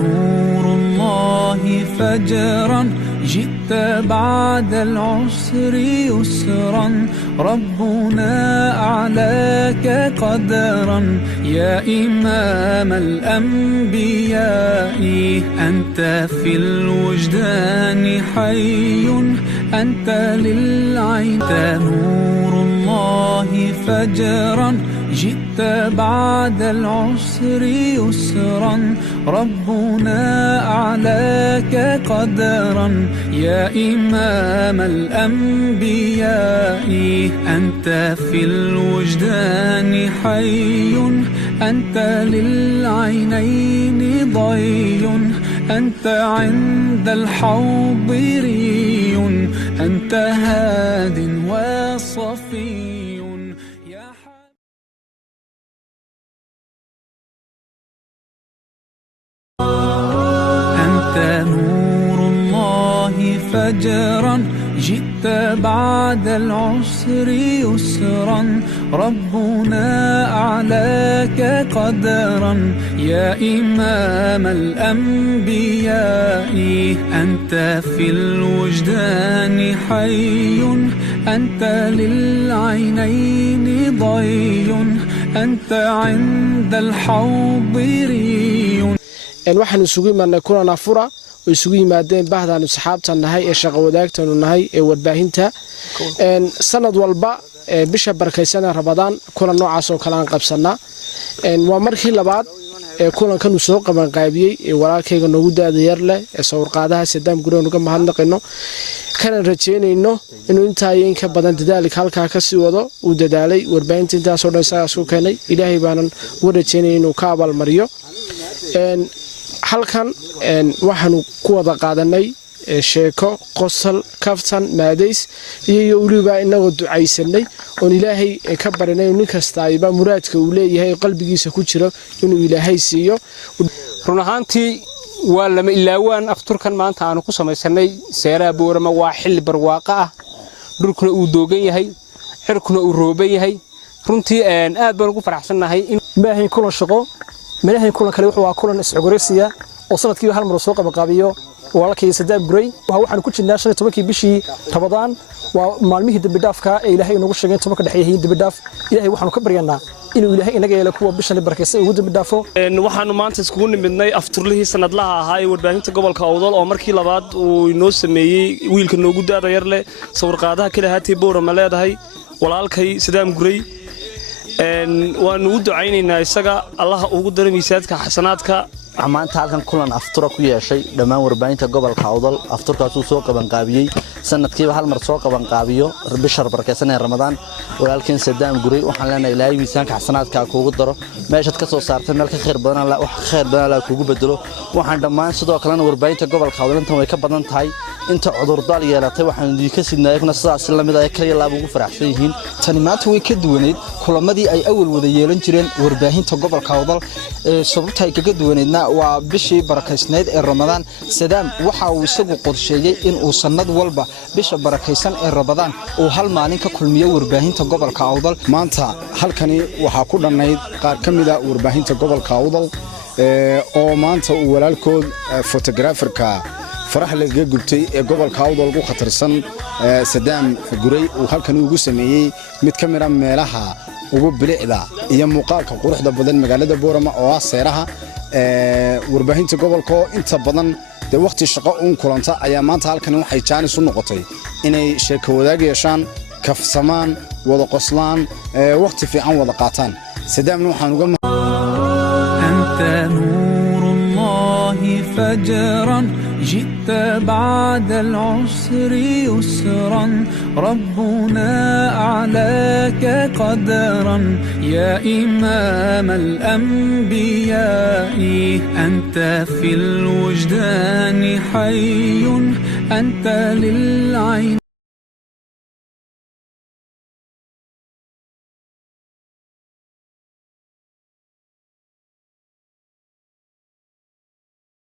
نور الله فجرا جئت بعد العسر يسرا ربنا أعلاك قدرا يا إمام الأنبياء أنت في الوجدان حي أنت للعين نور الله فجرا جئت بعد العسر يسرا ربنا أعلاك قدرا يا إمام الأنبياء أنت في الوجدان حي أنت للعينين ضي أنت عند الحوض ري أنت هاد وصفي أنت نور الله فجرا جئت بعد العسر يسرا ربنا أعلاك قدرا يا إمام الأنبياء أنت في الوجدان حي أنت للعينين ضي أنت عند الحوض ري waxaanu isugu imaanay kulan afura oo isugu yimaadeen bahdaanu saxaabtan nahay ee shaqo wadaagtanu nahay ee warbaahinta sanad walba bisha barkaysan Ramadaan kulan noocaas oo kala aan qabsanaa waa markii labaad ee kulankan uu soo qaban qaabiyay ee walaalkayga noogu daadayar leh ee sawir qaadaha Sadaam Gurey uga mahadnaqayno kana rajeynayno inuu intaa in ka badan dadaalka halka ka sii wado uu dadaalay warbaahinta intaas oo dhan isaga soo keenay ilaahay baanan u rajeynay inuu ka abaal mariyo halkan waxaanu ku wada qaadanay sheeko qosol kaftan maadays iyo waliba inagu ducaysanay oo ilaahay ka barinay nin kasta ayba muraadka uu leeyahay qalbigiisa ku jiro inuu ilaahay siiyo run ahaantii waa lama ilaawaan afturkan maanta aanu ku samaysanay seeraa boorama waa xilli barwaaqo ah dhulkuna uu doogan yahay xirkuna uu rooban yahay runtii aad baan ugu faraxsanahay in baahin kula shaqo ملهي كلنا كله وحوا كلنا إسعوريسيا وصلت كي هالمرة سوق بقابيو ولكن سداب بري وهو حنا كل الناس اللي تبكي بشي رمضان ومعلميه دبدافك إلهي إنه وش جن تبكي دحيه دبداف إلهي وحنا كبرينا إنه إلهي إنه جاي لك هو بشان البركة وجود بدافو إنه وحنا ما أنت تكون مني أفطر له سند لها هاي وربعين تقبل كأوضل أمر كي لبعض ونوس مي ويل كنا وجود هذا يرله صور قاعدها كده هاتي بورا ملاذ هاي ولالك هي سدام بري وأن ودعينا إسقى الله وقدر ميساتك حسناتك maanta halkan kulan aftura ku yeeshay dhamaan warbaahinta gobolka Awdal afturkaas uu soo qaban qaabiyay sanadkiiba hal mar soo qaban qaabiyo bishar barkaysan ee Ramadaan walaalkeen Sadaam Gurey waxaan leenahay Ilaahay miisaanka xasanaadka kuugu daro meeshad ka soo saartay meel ka khayr badan la wax khayr badan la kuugu bedelo waxaan dhamaan sidoo kale warbaahinta gobolka Awdal inta way ka badan tahay inta cudur dal yeelatay waxaan idinka sidnaayna sidaas la mid ah kaliya laab ugu faraxsan yihiin tani maanta way ka duwaneed kulamadii ay awal wada yeelan jireen warbaahinta gobolka Awdal sababta ay kaga duwaneedna waa bishii barakaysnayd ee Ramadaan Sadaam waxa uu isagu qorsheeyay in uu sanad walba bisha barakaysan ee Ramadaan uu hal maalin ka kulmiyo warbaahinta gobolka Awdal maanta halkani waxa ku dhanayd qaar kamid ah warbaahinta gobolka Awdal oo maanta uu walaalkood photographerka farax laga gubtay ee gobolka Awdal ugu khatarsan Sadaam Gurey uu halkan ugu sameeyay mid kamid ah meelaha ugu bilicda iyo muuqaalka quruxda badan magaalada Boorama oo seeraha warbaahinta gobolka inta badan de waqti shaqo uun kulanta ayaa maanta halkan waxay jaanis u noqotay inay sheeko wadaag yeeshaan kafsamaan wada qoslaan waqti fiican wada qaataan Sadaamna waxaan uga anta nurullahi fajran جئت بعد العسر يسرا ربنا أعلاك قدرا يا إمام الأنبياء أنت في الوجدان حي أنت للعين